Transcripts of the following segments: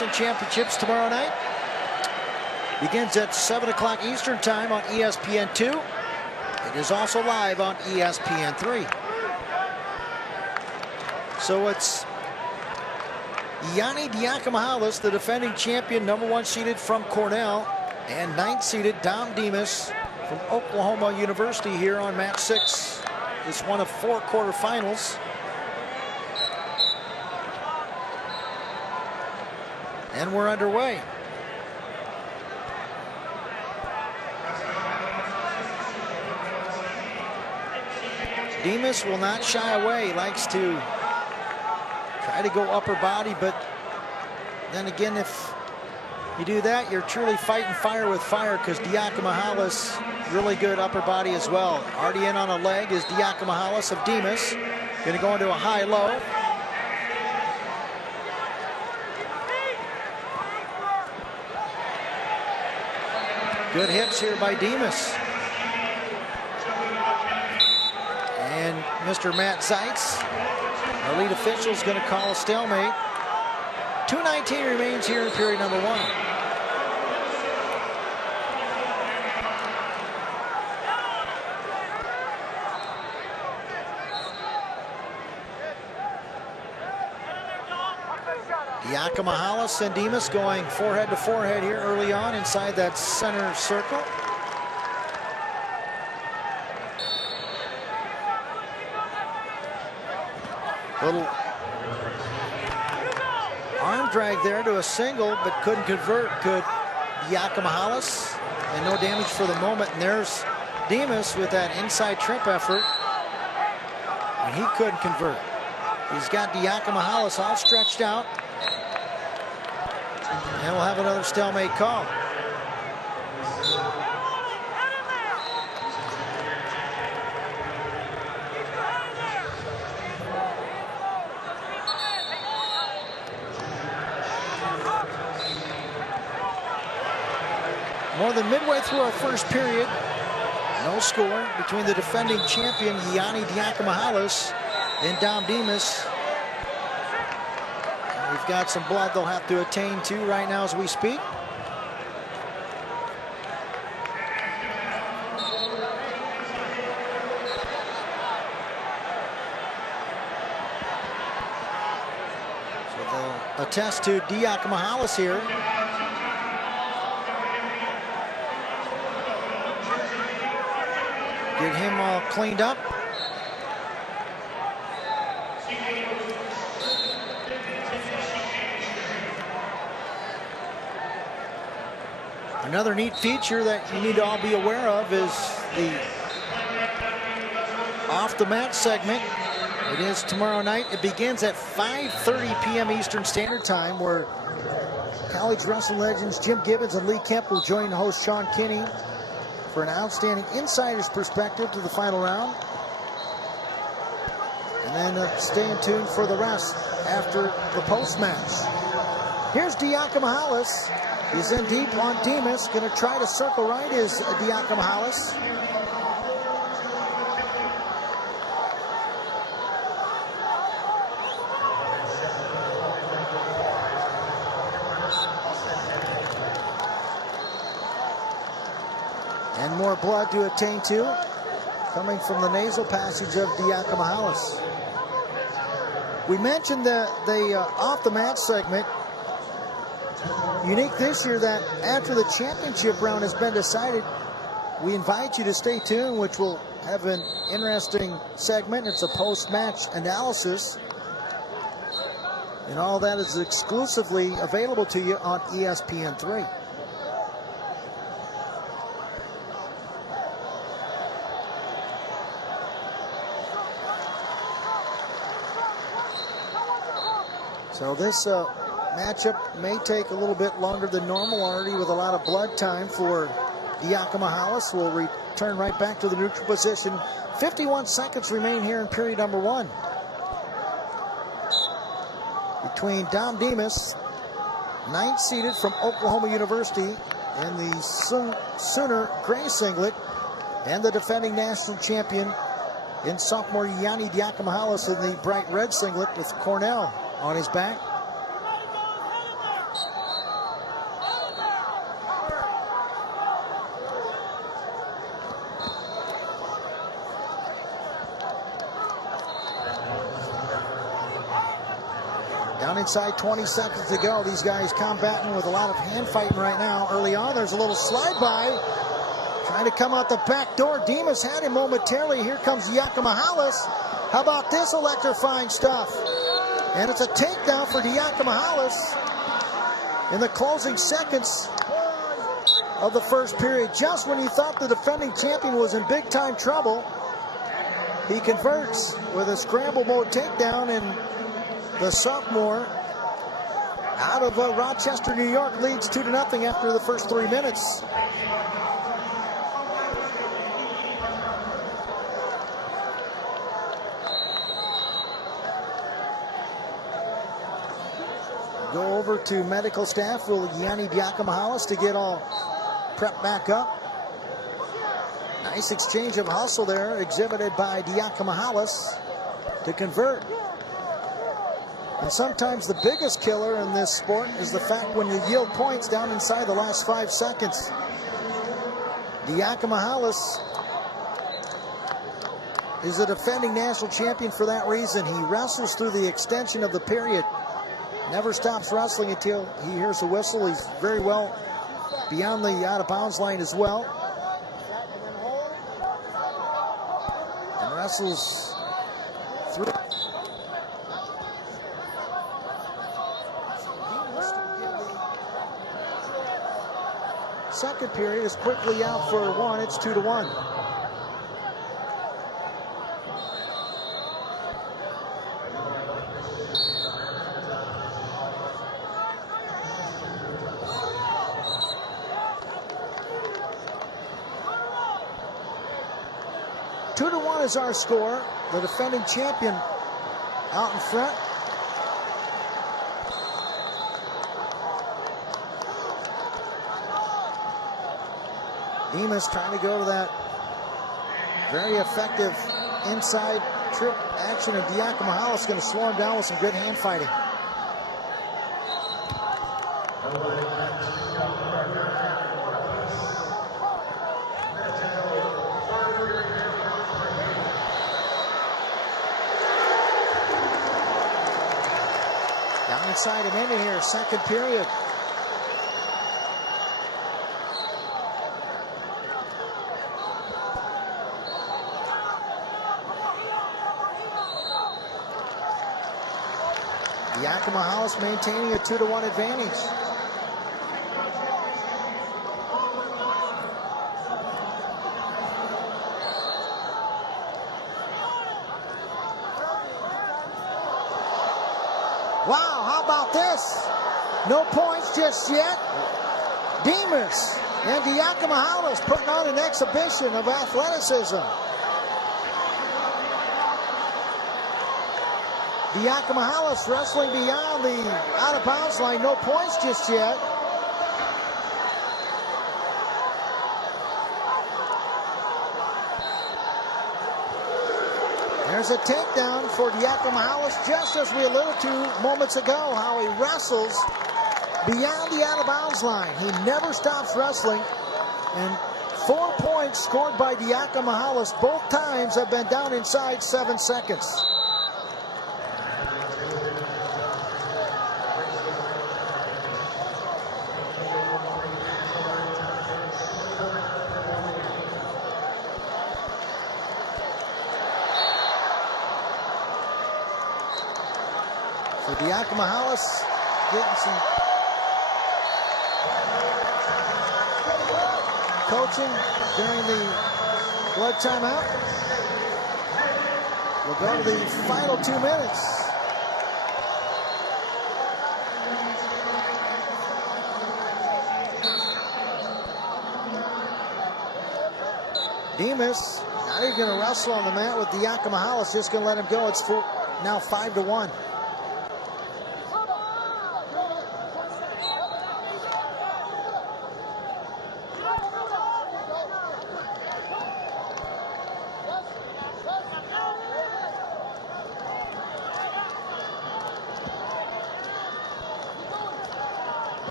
Wrestling Championships tomorrow night. Begins at 7 o'clock Eastern Time on ESPN2. It is also live on ESPN3. So it's Yianni Diakomihalis, the defending champion, #1 seeded from Cornell, and 9th seeded Demas from Oklahoma University here on match 6. It's one of 4 quarterfinals. And we're underway. Demas will not shy away. He likes to try to go upper body, but then again, if you do that, you're truly fighting fire with fire, because Diakomihalis, really good upper body as well. Already in on a leg is Diakomihalis of Demas. Going to go into a high-low. Good hips here by Demas. And Mr. Matt Zeitz, our lead official, is going to call a stalemate. 2:19 remains here in period number 1. Diakomihalis and Demas going forehead to forehead here early on inside that center circle. Little arm drag there to a single, but couldn't convert. Good Diakomihalis, and no damage for the moment. And there's Demas with that inside trip effort, and he couldn't convert. He's got Diakomihalis all stretched out, and we'll have another stalemate call. More than midway through our first period, no score between the defending champion Yianni Diakomihalis and Demas. We've got some blood they'll have to attain to right now as we speak. So they'll attest to Diakomihalis here. Get him all cleaned up. Another neat feature that you need to all be aware of is the off the mat segment. It is tomorrow night. It begins at 5:30 p.m. Eastern Standard Time, where college wrestling legends Jim Gibbons and Lee Kemp will join host Sean Kinney for an outstanding insider's perspective to the final round. And then stay in tune for the rest after the post-match. Here's Diakomihalis. He's in deep on Demas. Going to try to circle right is Diakomihalis. And more blood to attain to, coming from the nasal passage of Diakomihalis. We mentioned the off the mat segment. Unique this year that after the championship round has been decided, we invite you to stay tuned, which will have an interesting segment. It's a post-match analysis, and all that is exclusively available to you on ESPN3. So this matchup may take a little bit longer than normal, already with a lot of blood time for Diakomihalis. Will return right back to the neutral position. 51 seconds remain here in period number 1. Between Demas, 9th seeded from Oklahoma University in the Sooner gray singlet, and the defending national champion in sophomore Yianni Diakomihalis in the bright red singlet with Cornell on his back. inside 20 seconds to go. These guys combating with a lot of hand fighting right now. Early on, there's a little slide by. Trying to come out the back door. Demas had him momentarily. Here comes Diakomihalis. How about this electrifying stuff? And it's a takedown for Diakomihalis in the closing seconds of the first period. Just when you thought the defending champion was in big-time trouble, he converts with a scramble mode takedown, and the sophomore out of Rochester, New York, leads 2-0 after the first 3 minutes. Go over to medical staff with Yianni Diakomihalis to get all prepped back up. Nice exchange of hustle there, exhibited by Diakomihalis to convert. And sometimes the biggest killer in this sport is the fact when you yield points down inside the last 5 seconds. Diakomihalis is a defending national champion for that reason. He wrestles through the extension of the period. Never stops wrestling until he hears the whistle. He's very well beyond the out-of-bounds line as well. And wrestles through. Second period is quickly out for one. It's 2-1. Is our score. The defending champion out in front. Demas trying to go to that very effective inside trip action, and Diakomihalis going to slow him down with some good hand fighting. Inside a minute here, second period. Diakomihalis maintaining a 2-1 advantage. Wow, how about this? No points just yet. Demas and Diakomihalis putting on an exhibition of athleticism. Diakomihalis wrestling beyond the out-of-bounds line. No points just yet. There's a takedown for Diakomihalis, just as we alluded to moments ago, how he wrestles beyond the out-of-bounds line. He never stops wrestling, and 4 points scored by Diakomihalis both times have been down inside 7 seconds. So Diakomihalis getting some coaching during the blood timeout. We'll go to the final 2 minutes. Demas not even going to wrestle on the mat with Diakomihalis, just going to let him go. It's now 5-1.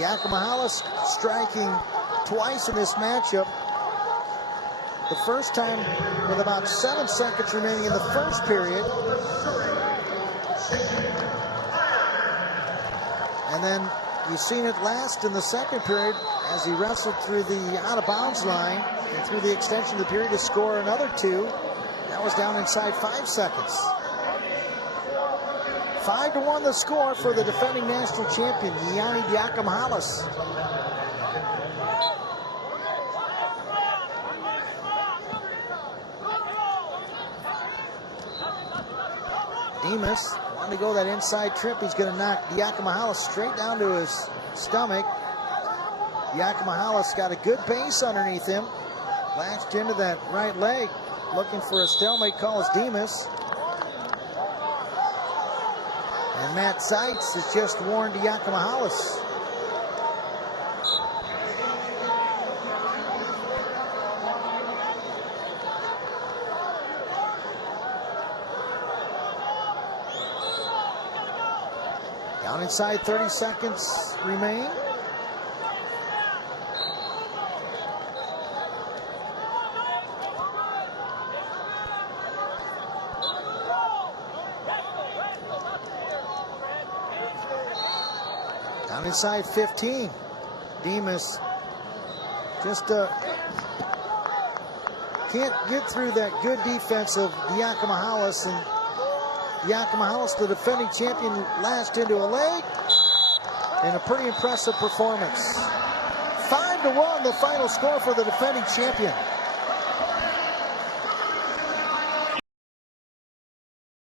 Diakomihalis striking twice in this matchup. The first time with about 7 seconds remaining in the first period. And then you've seen it last in the second period as he wrestled through the out-of-bounds line and through the extension of the period to score another 2. That was down inside 5 seconds. 5-1 the score for the defending national champion, Yianni Diakomihalis. Demas wanting to go that inside trip. He's going to knock Diakomihalis straight down to his stomach. Diakomihalis got a good base underneath him. Latched into that right leg. Looking for a stalemate call is Demas. And Matt Seitz has just warned Diakomihalis. Down inside, 30 seconds remain. Down inside 15. Demas just can't get through that good defense of Diakomihalis, and Diakomihalis, the defending champion, lashed into a leg in a pretty impressive performance. 5-1 the final score for the defending champion.